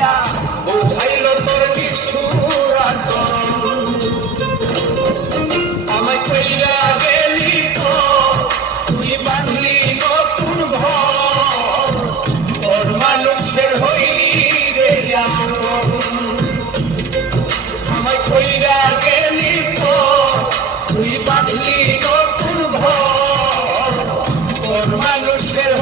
দেখিয়া বুঝাইল তোর নিষ্ঠুর আচরণ। আমায় কইরা গেলি তো তুই বাঁধলি নতুন ঘর, তোর মানুষের হইলি রে আপন। আমায় কইরা গেলি তো তুই বাঁধলি নতুন ঘর, তোর মানুষের